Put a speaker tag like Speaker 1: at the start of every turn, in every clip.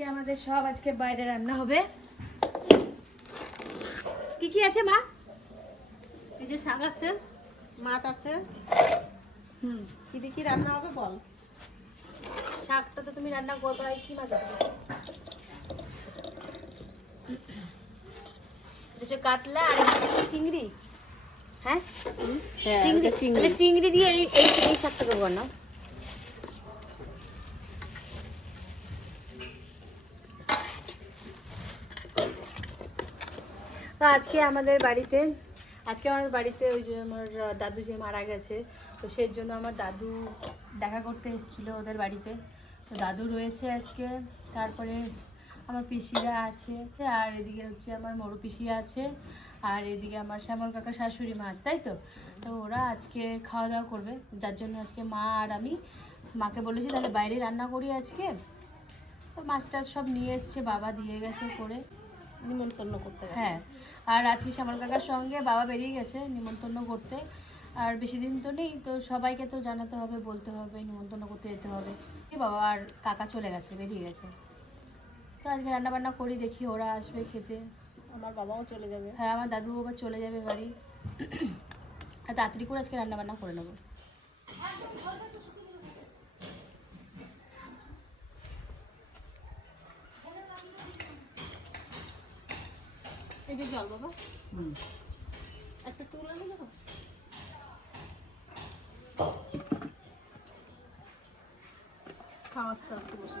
Speaker 1: আজকে আমাদের সব আজকে বাইরে রান্না হবে। কি কি আছে মা?
Speaker 2: এই যে শাক আছে মাছ আছে।
Speaker 1: হুম।
Speaker 2: কি কি রান্না হবে বল।
Speaker 1: শাকটা তো তুমি রান্না করবে আর কি মাছ আছে? কাতলা আর চিংড়ি। হ্যাঁ?
Speaker 2: হ্যাঁ
Speaker 1: চিংড়ি।
Speaker 2: চিংড়ি।
Speaker 1: চিংড়ি দিয়ে এই শাকটা করব না। তো আজকে আমাদের বাড়িতে আজকে আমার বাড়িতে ওই যে আমার দাদু যে মারা গেছে তো সেই জন্য আমার দাদু দেখা করতে এসেছিল ওদের বাড়িতে। তো দাদু রয়েছে আজকে তারপরে আমার পিসিরা আছে আর এদিকে হচ্ছে আমার মরু পিসি আছে আর এদিকে আমার শ্যামল কাকা শাশুড়ি মা আছে তাই তো? তো ওরা আজকে খাওয়া দাওয়া করবে যার জন্য আজকে মা আর আমি মাকে বলেছি তাহলে বাইরে রান্না করি আজকে। তো মাছ টাছ সব নিয়ে এসছে বাবা দিয়ে গেছে করে।
Speaker 2: নিমন্ত্রণ করতে
Speaker 1: হ্যাঁ আর আজকে শ্যামল কাকার সঙ্গে বাবা বেরিয়ে গেছে নিমন্ত্রণ করতে। আর বেশি দিন তো নেই তো সবাইকে তো জানাতে হবে বলতে হবে নিমন্ত্রণ করতে যেতে হবে। কি বাবা আর কাকা চলে গেছে বেরিয়ে গেছে। তো আজকে রান্না বান্না করি দেখি ওরা আসবে খেতে।
Speaker 2: আমার বাবাও চলে যাবে।
Speaker 1: হ্যাঁ আমার দাদু আবার চলে যাবে বাড়ি। আর তাড়াতাড়ি করে আজকে রান্না বান্না করে নেব।
Speaker 2: এই যে জল বাবা। একটা টুল আনে দেবো? খাও আস্তে আস্তে বসে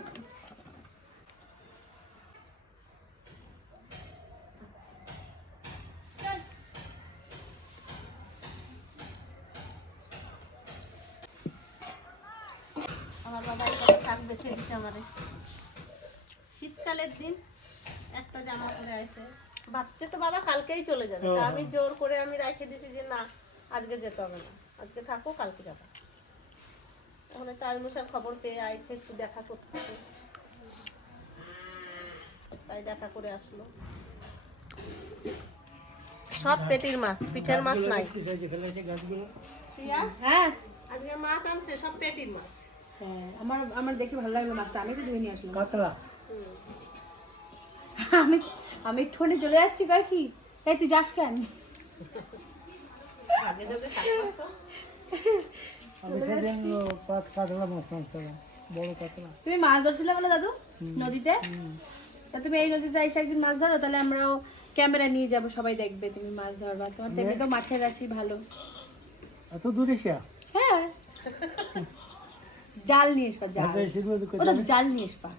Speaker 2: আমার বাবা এই কটা শাক বেছে দিচ্ছে আমারে শীতকালের দিন একটা জামা পরে আছে ভাবছে তো বাবা কালকেই চলে যাবে। তা আমি জোর করে আমি রেখে দিছি যে না আজকে যেতে হবে না। আজকে থাকো কালকে যাব। তাহলে তালমশার খবর পেয়ে আইছে একটু দেখা করতে তাই দেখা করে আসলো। সব পেটির মাছ পিঠের মাছ নাই।
Speaker 1: হ্যাঁ।
Speaker 2: আজকে মাছ আনছে সব পেটির মাছ।
Speaker 1: হ্যাঁ আমার আমার দেখে ভালো লাগল মাছটা। আমি তো ধুয়ে নিয়ে আসলাম।
Speaker 3: কাতলা।
Speaker 1: আমি আমি ঠোনে চলে যাচ্ছি কয় কি? এই তুই যাস কেন? তুমি মাছ ধরছিলে বলে দাদু? নদীতে? তা তুমি এই নদীতে এসে একদিন মাছ ধরো তাহলে আমরাও ক্যামেরা নিয়ে যাব সবাই দেখবে তুমি মাছ ধরবা তোমার দেখবে তো মাছের রাশি ভালো।
Speaker 3: এত দূরে
Speaker 1: হ্যাঁ। জাল নিয়ে আসবা জাল।
Speaker 3: তো
Speaker 1: জাল নিয়ে আসবা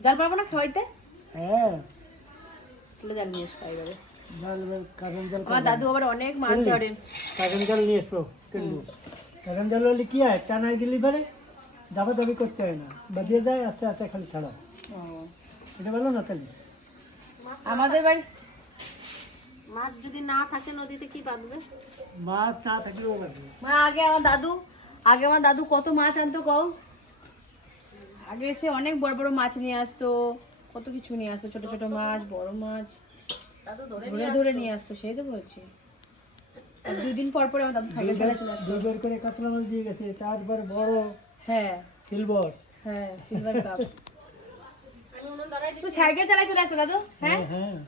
Speaker 1: জাল পারব না খাওয়াইতে?
Speaker 3: হ্যাঁ।
Speaker 1: তাহলে জাল নিয়ে আসবা এইভাবে আমার দাদু আবার অনেক মাছ ধরে।
Speaker 3: জাল নিয়ে আসব কিন্তু জাল হলে কি হয় টানাই দিলি পারে দাবা দাবি করতে হয় না। বাজিয়ে যায় আস্তে আস্তে খালি ছাড়া। এটা বলো না তাহলে?
Speaker 1: আমাদের বাড়ি
Speaker 2: মাছ যদি না থাকে নদীতে কি বাঁধবে?
Speaker 3: মাছ না থাকলেও
Speaker 1: মা আগে আমার দাদু আগে আমার দাদু কত মাছ আনতো কও? আগে এসে অনেক বড় বড় মাছ নিয়ে আসতো। কত কিছু নিয়ে আসতো ছোট ছোট মাছ বড় মাছ।
Speaker 2: ধরে
Speaker 1: ধরে ধরে নিয়ে আসতো সেই তো বলছি। আর দুই দিন পর পরে আমার দাদু সাইকেল চালা চলে আসতো।
Speaker 3: করে কাতলা মাছ দিয়ে গেছে তারপর বড়
Speaker 1: হ্যাঁ।
Speaker 3: সিলভার।
Speaker 1: হ্যাঁ সিলভার কাপ। সাইকেল চালাই চলে আসতো দাদু? হ্যাঁ?
Speaker 3: হ্যাঁ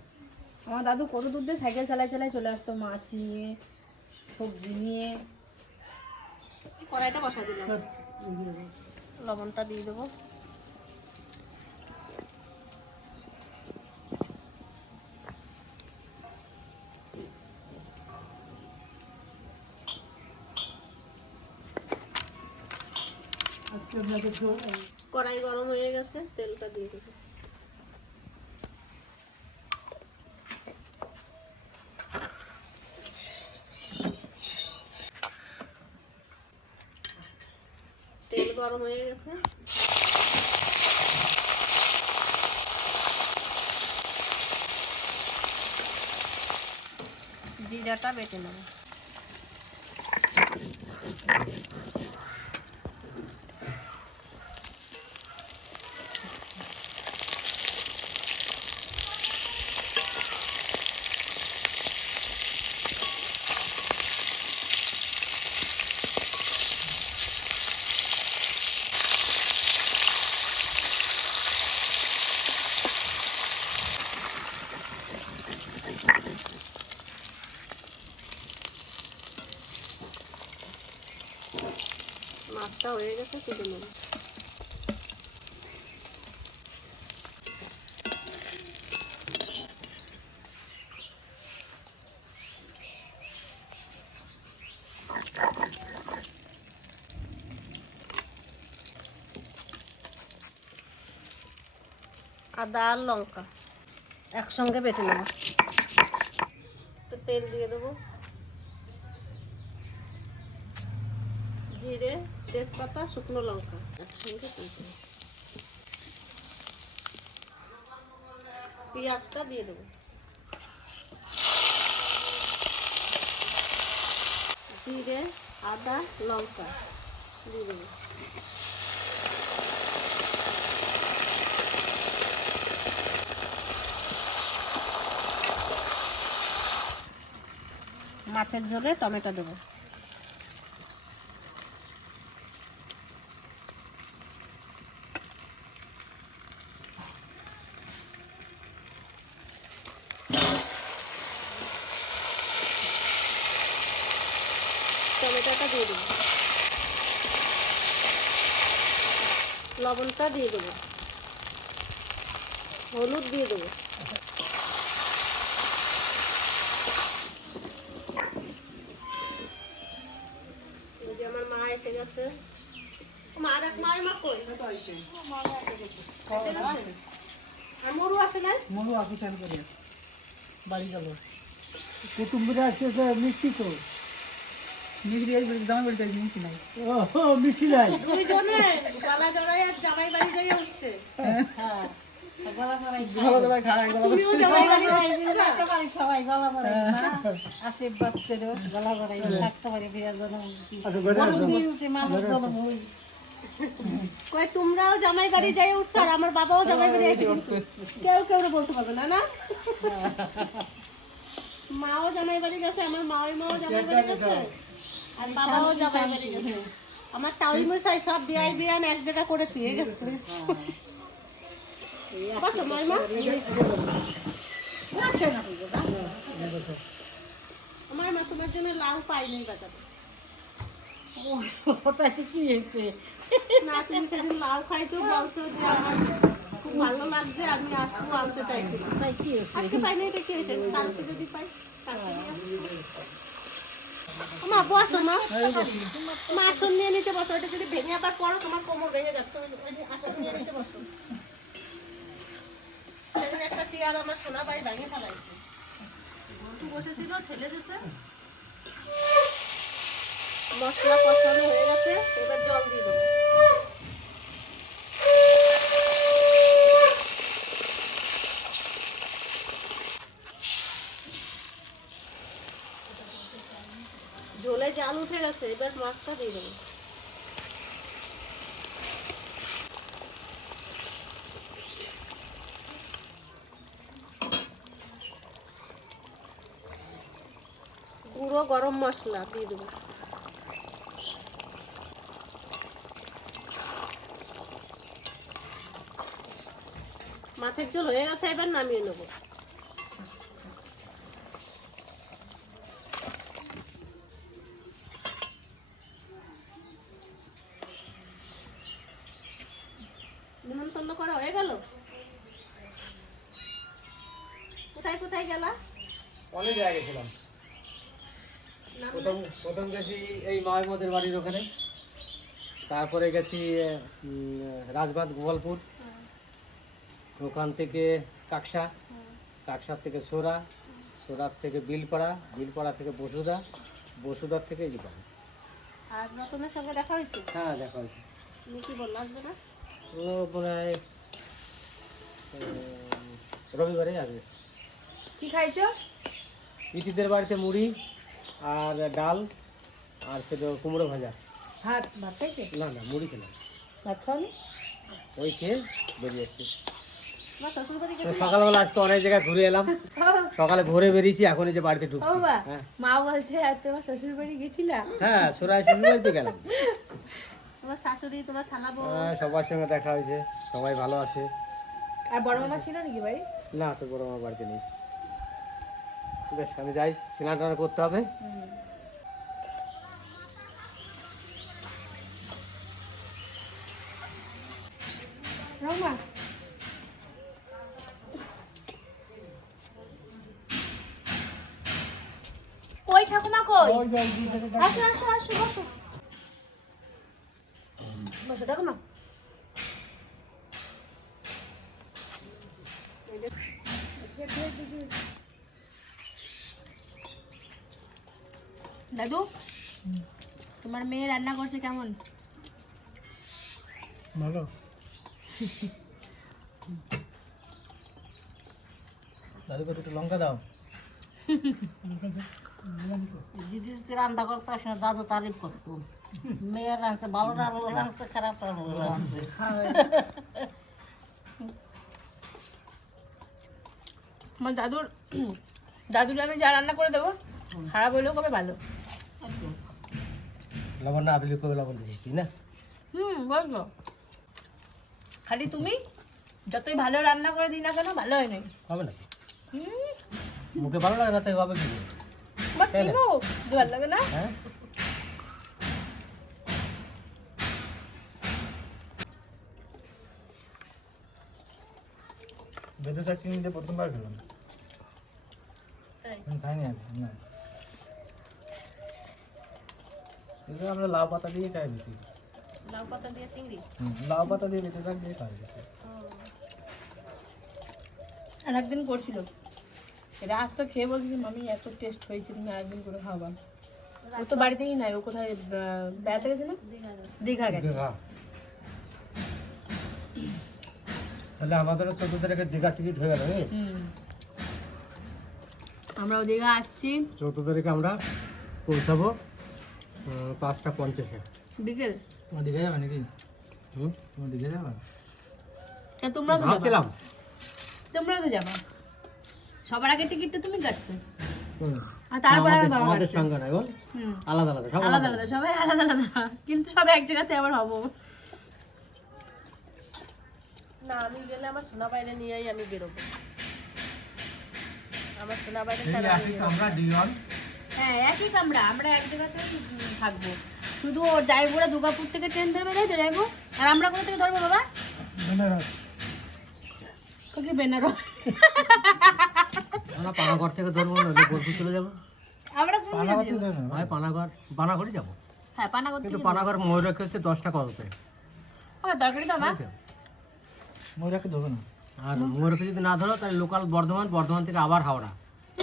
Speaker 1: আমার দাদু কত দূর দিয়ে সাইকেল চালাই চালাই চলে আসতো মাছ নিয়ে সবজি নিয়ে।
Speaker 2: কড়াইটা বসা দিলাম।
Speaker 3: যে
Speaker 2: লবণটা দিয়ে দেবো। কড়াই গরম হয়ে গেছে তেলটা দিয়ে দেবো। তেল গরম হয়ে গেছে। জিরাটা বেটে নেব। আদা আর লঙ্কা একসঙ্গে বেটে নেব। একটু তেল দিয়ে দেবো। জিরে, তেজপাতা, শুকনো লঙ্কা একসঙ্গে পেঁয়াজটা দিয়ে দেবো। জিরে, আদা, লঙ্কা দিয়ে দেবো। মাছের ঝোলে টমেটো দেবো। টমেটোটা দিয়ে দেবো। লবণটা দিয়ে দেবো। হলুদ দিয়ে দেবো। আর এক মা কই? আর মরু
Speaker 3: করে বাড়ি গেল কুটুম্বরা আসছে মিষ্টি তো। মিষ্টি দামে বাড়িতে মিষ্টি নাই। ও মিষ্টি নাই।
Speaker 2: দুইজনে গলা জড়াই আর জামাই বাড়ি যাই হ্যাঁ। তোমরাও জামাই বাড়ি যাই উঠছো আর আমার বাবাও জামাই বাড়ি এসে উঠছে কেউ কেউ বলতে পারবে না না? মাও জামাই বাড়ি গেছে আমার মাওই মাও জামাই বাড়ি গেছে। আর বাবাও জামাই বাড়ি গেছে। আমার তাউই মশাই সব বিয়াই বিয়ান এক জায়গা করে দিয়ে গেছে। মাইমা মাইমা তোমার জন্য লাউ পাইনি বাজারে। না তুমি সেদিন লাউ খাইছো বলছো যে আমার খুব ভালো লাগছে আমি আসব আনতে চাইছি। আজকে পাইনি এটা কি হয়েছে? কালকে যদি পাই মা বসো মা। মা আসন নিয়ে নিতে বসো এটা যদি ভেঙে আবার পড়ো তোমার কোমর ভেঙে যাচ্ছে আসন নিয়ে নিতে বসো। একটা আমার সোনা ভাই ভেঙে ফেলাইছে। বন্ধু বসেছিল, ঠেলে দিছে। মশলা কষানো হয়ে গেছে, এবার জল দিয়ে দেবো। ঝোলে জাল উঠে গেছে, এবার মাছটা দিয়ে দেবো। গুঁড়ো গরম মশলা দিয়ে দেবো। মাছের ঝোল হয়ে গেছে, এবার নামিয়ে নেব। নিমন্ত্রণ করা হয়ে গেল? কোথায় কোথায় গেলা?
Speaker 4: অনেক জায়গায় গেছিলাম। প্রথম প্রথম গেছি এই মায়ের বাড়ির ওখানে। তারপরে গেছি উম, রাজবাঁধ গোপালপুর। ওখান থেকে কাকসা। কাকসার থেকে সোরা। সোরার থেকে বিলপাড়া। বিলপাড়া থেকে বসুদা বসুদার থেকে জীবন
Speaker 2: আর রতনের সঙ্গে দেখা হয়েছে?
Speaker 4: হ্যাঁ দেখা হয়েছে।
Speaker 2: তুমি কি বলল আসবে না?
Speaker 4: ও মনে হয় রবিবারে আসবে।
Speaker 1: কি খাইছো?
Speaker 4: ইতিদের বাড়িতে মুড়ি। আর ডাল আর সেটা কুমড়ো ভাজা।
Speaker 1: ভাত ভাত খাইছো
Speaker 4: না না মুড়ি খেলাম।
Speaker 1: ভাত খাওনি?
Speaker 4: ওই খেয়ে বেরিয়ে এসছি।
Speaker 2: শ্বশুর
Speaker 4: সকালবেলা আজকে অনেক জায়গায় ঘুরে এলাম। সকালে ভোরে বেরিয়েছি এখন এই যে বাড়িতে ঢুকছি। হ্যাঁ।
Speaker 1: মা বলছে আর তোমার শ্বশুর বাড়ি গেছিলা?
Speaker 4: হ্যাঁ সোরাই শ্বশুরবাড়িতে গেলাম।
Speaker 2: তোমার শাশুড়ি তোমার শালাবো
Speaker 4: হ্যাঁ, সবার সঙ্গে দেখা হয়েছে সবাই ভালো আছে।
Speaker 1: আর বড় মামা ছিল নাকি বাড়ি?
Speaker 4: না তো বড় আমার বাড়িতে নেই। বেশ আমি যাই স্নান টান করতে হবে।
Speaker 1: ওই কই ঠাকুমা কই? আসো আসো আসো বসো। মেয়ে রান্না করছে কেমন?
Speaker 3: ভালো।
Speaker 4: দাদুকে একটু লঙ্কা দাও।
Speaker 2: দিদি রান্না করতে আসে না, দাদু তারিফ করতো। মেয়ের রাঁধছে ভালো রান্না রাঁধছে খারাপ রান্না রাঁধছে
Speaker 1: আমার দাদুর দাদুর আমি যা রান্না করে দেবো খারাপ হলেও কবে ভালো।
Speaker 4: লবণ না দিলে কবে লবণ দিছিস তুই না?
Speaker 1: হুম খালি তুমি যতই ভালো রান্না করে দিই না কেন ভালো হয় নাই।
Speaker 4: হবে না মুখে ভালো লাগে না তাই হবে কি?
Speaker 1: বাট ভালো লাগে না?
Speaker 4: হ্যাঁ?
Speaker 5: বেদে চিনি দিয়ে প্রথমবার খেলাম। খাইনি আগে না। কিন্তু আমরা লাউ পাতা দিয়ে খাই বেশি।
Speaker 2: লাউ পাতা দিয়ে চিংড়ি?
Speaker 5: লাউ পাতা দিয়ে শাক দিয়ে খাই বেশি।
Speaker 1: আর একদিন করছিল। এটা আজ তো খেয়ে বলছি যে মামি এত টেস্ট হয়েছে তুমি একদিন করে খাওয়া ও তো বাড়িতেই নাই ও কোথায় বেড়াতে গেছে না? দীঘা গেছে।
Speaker 4: তাহলে আমাদেরও চোদ্দ তারিখে দীঘা টিকিট হয়ে গেল রে
Speaker 1: হুম। দীঘা আসছি।
Speaker 4: চৌদ্দ তারিখে আমরা পৌঁছাবো। পাঁচটা পঞ্চাশে।
Speaker 1: বিকেল?
Speaker 5: তোমার দিঘা যাবে নাকি?
Speaker 4: হুম?
Speaker 5: তোমার দিঘা যাবে?
Speaker 1: তা তোমরা তো যাবা।
Speaker 4: ভাবছিলাম।
Speaker 1: তোমরা তো যাবা। সবার আগে টিকিট তো তুমি কাটছো।
Speaker 5: হুম।
Speaker 1: আর তারপরে আমার বাবা
Speaker 4: আমাদের সঙ্গে নয় বল? আলাদা আলাদা সব
Speaker 1: আলাদা আলাদা। সবাই আলাদা আলাদা। কিন্তু সবাই এক জায়গাতে আবার হব।
Speaker 2: না আমি গেলে আমার সোনা বাইরে নিয়েই আমি বেরোবো। আমার সোনা বাইরে ছাড়া আমি
Speaker 5: একই ডিওয়ান
Speaker 1: হ্যাঁ একই কামরা আমরা এক জায়গাতেই থাকব। শুধু ওর যাইবোরা দুর্গাপুর থেকে ট্রেন ধরবে তাই তো যাইবো আর আমরা কোথা থেকে ধরবো বাবা?
Speaker 3: বেনারস।
Speaker 1: কি বেনারস।
Speaker 4: আমরা পানাগড় থেকে ধরবো নইলে বোলপুর চলে যাব।
Speaker 1: আমরা কোন যাব?
Speaker 4: ভাই পানাগড় পানাগড়ই যাব।
Speaker 1: হ্যাঁ
Speaker 4: কিন্তু পানাগড় হচ্ছে কততে
Speaker 1: আমার দরকারি তো আমার
Speaker 5: ময়ূরাকে ধরবে না।
Speaker 4: আর ময়ূরকে যদি না ধরো তাহলে লোকাল বর্ধমান বর্ধমান থেকে আবার হাওড়া।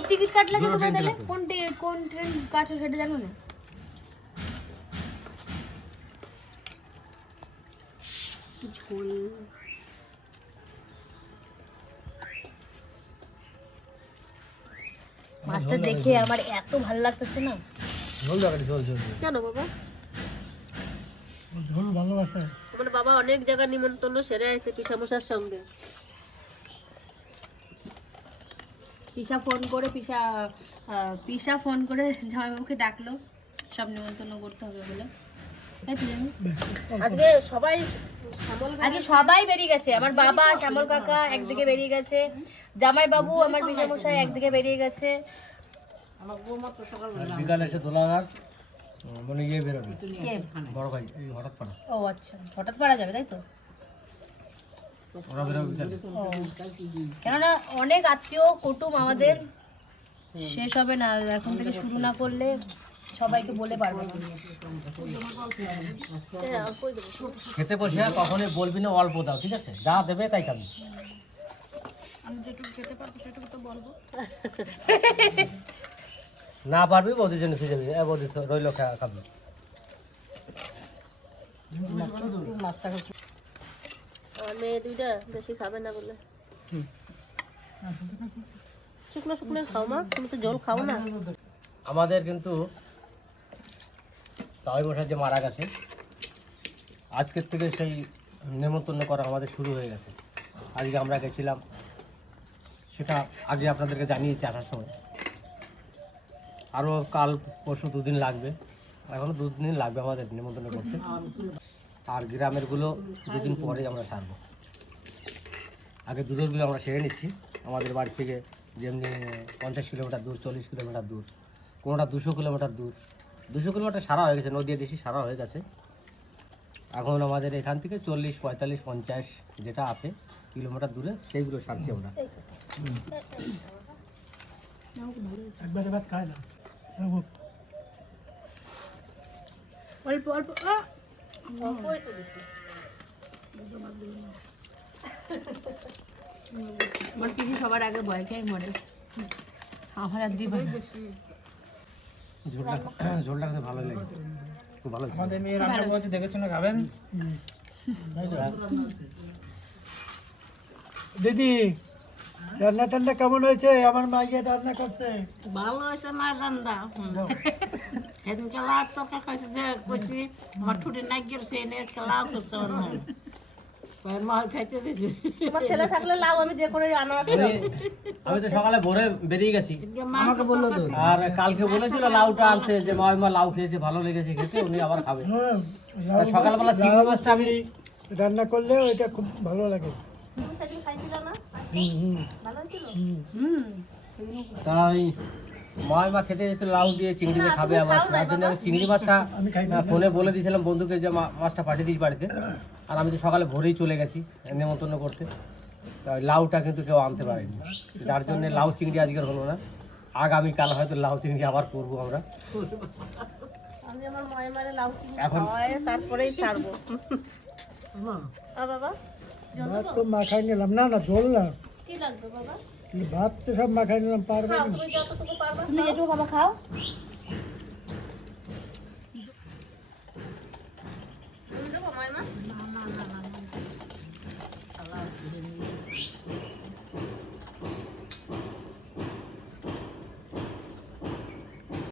Speaker 1: টিকিট কাটলে যে তোমরা কোন কোন ট্রেন কাটছো সেটা জানো না? ঝোল মাছটা দেখে আমার এত ভালো লাগতেছে না।
Speaker 4: ঝোল ঝোল ঝোল।
Speaker 2: কেন বাবা?
Speaker 3: ঝোল ভালোবাসে।
Speaker 2: আমার বাবা অনেক জায়গায় নিমন্ত্রণ সেরে আছে পিসামশার সঙ্গে।
Speaker 1: পিসা ফোন করে পিসা পিসা ফোন করে জামাইবাবুকে ডাকলো। সব নিমন্ত্রণ করতে হবে বলে। তাই তো
Speaker 2: আজকে সবাই
Speaker 1: আজকে সবাই বেরিয়ে গেছে। আমার বাবা শ্যামল কাকা একদিকে বেরিয়ে গেছে। জামাই বাবু আমার পিসামশাই একদিকে বেরিয়ে গেছে।
Speaker 2: আমার বৌমা তো সকাল
Speaker 4: আর বিকালে এসে দোলাঘাট মানে ইয়ে বেরোবে। বড় ভাই এই হঠাৎ পাড়া।
Speaker 1: ও আচ্ছা হঠাৎ পারা যাবে তাই তো
Speaker 4: ওরা বেরোবে বিকালে
Speaker 1: ও কেননা অনেক আত্মীয় কুটুম আমাদের শেষ হবে না এখন থেকে শুরু না করলে সবাইকে বলে পারব না।
Speaker 2: দেবো
Speaker 4: খেতে বসে কখনোই বলবি না অল্প দাও ঠিক আছে? যা দেবে তাই খাবি।
Speaker 1: আমি যেটুকু খেতে পারব সেটুকু তো বলব।
Speaker 4: না পারবি বৌদির জন্য খেয়ে যাবি এ বৌদি তো রইল খাবি।
Speaker 2: আমার মেয়ে দুইটা বেশি খাবে না বলে। শুকনো শুকনো খাও মা তুমি তো জল খাও না।
Speaker 4: আমাদের কিন্তু তাই মশাই যে মারা গেছে আজকের থেকে সেই নেমন্তন্ন করা আমাদের শুরু হয়ে গেছে। আজকে আমরা গেছিলাম সেটা আগে আপনাদেরকে জানিয়েছি আসার সময়। আরও কাল পরশু দুদিন লাগবে এখনও দুদিন লাগবে আমাদের নেমন্তন্ন করতে। আর গ্রামেরগুলো দুদিন পরেই আমরা সারবো। আগে দূরেরগুলো আমরা সেরে নিচ্ছি। আমাদের বাড়ি থেকে যেমনি পঞ্চাশ কিলোমিটার দূর, চল্লিশ কিলোমিটার দূর, কোনোটা দুশো কিলোমিটার দূর, দুশো কিলোমিটার সারা হয়ে গেছে, নদীয়া ডিসি সারা হয়ে গেছে। এখন আমাদের এখান থেকে চল্লিশ, পঁয়তাল্লিশ, পঞ্চাশ যেটা আছে কিলোমিটার দূরে, সেইগুলো সারছি আমরা।
Speaker 1: অল্প অল্প আমার পিসি সবার আগে ভয় খেয়ে মরে। আমার আর দিবে
Speaker 4: ঝোলটা খেতে ভালো লেগেছে খুব ভালো।
Speaker 5: আমাদের মেয়ে রান্না করছে দেখে শুনে খাবেন?
Speaker 3: দিদি রান্না টান্না কেমন হয়েছে? আমার মাইকে রান্না করছে।
Speaker 6: ভালো হয়েছে না রান্দা সেদিনকে লাউ তরকা খাইছে যে কইছি আমার ঠুটি নাই গেছে এনে লাউ করছে
Speaker 2: ছেলে থাকলে লাউ আমি যে করে আনা
Speaker 4: আমি তো সকালে ভোরে বেরিয়ে গেছি।
Speaker 6: আমাকে বলল তো।
Speaker 4: আর কালকে বলেছিল লাউটা আনতে যে মা মা লাউ খেয়েছে ভালো লেগেছে খেতে উনি আবার খাবে।
Speaker 3: হ্যাঁ,
Speaker 4: সকালবেলা চিংড়ি মাছটা আমি
Speaker 3: রান্না করলে ওইটা খুব ভালো লাগে।
Speaker 4: তাই মা মা খেতে এসেছিল লাউ দিয়ে চিংড়ি দিয়ে খাবে আমার। তার জন্য আমি চিংড়ি মাছটা ফোনে বলে দিয়েছিলাম বন্ধুকে যে মা- মাছটা পাঠিয়ে দিই বাড়িতে। আর আমি তো সকালে ভোরেই চলে গেছি নেমন্তন্ন করতে। তাই লাউটা কিন্তু কেউ আনতে পারেনি। যার জন্য লাউ চিংড়ি আজকের হলো না। আগামীকাল হয়তো লাউ চিংড়ি আবার করব আমরা।
Speaker 2: আমি আমার মায়ের মারে লাউ চিংড়ি
Speaker 4: এখন-
Speaker 2: খাওয়াই তারপরেই ছাড়বো। আর বাবা
Speaker 3: তো মাখাই নিলাম। না না ঝোল না।
Speaker 2: কি লাগবে বাবা?
Speaker 3: ভাত তো সব মাখাই নিলাম পারবে
Speaker 2: তুমি যতটুকু পারবা
Speaker 1: তুমি যেটুকু খাবা খাও।
Speaker 2: তুমি দেবো মায়ের মা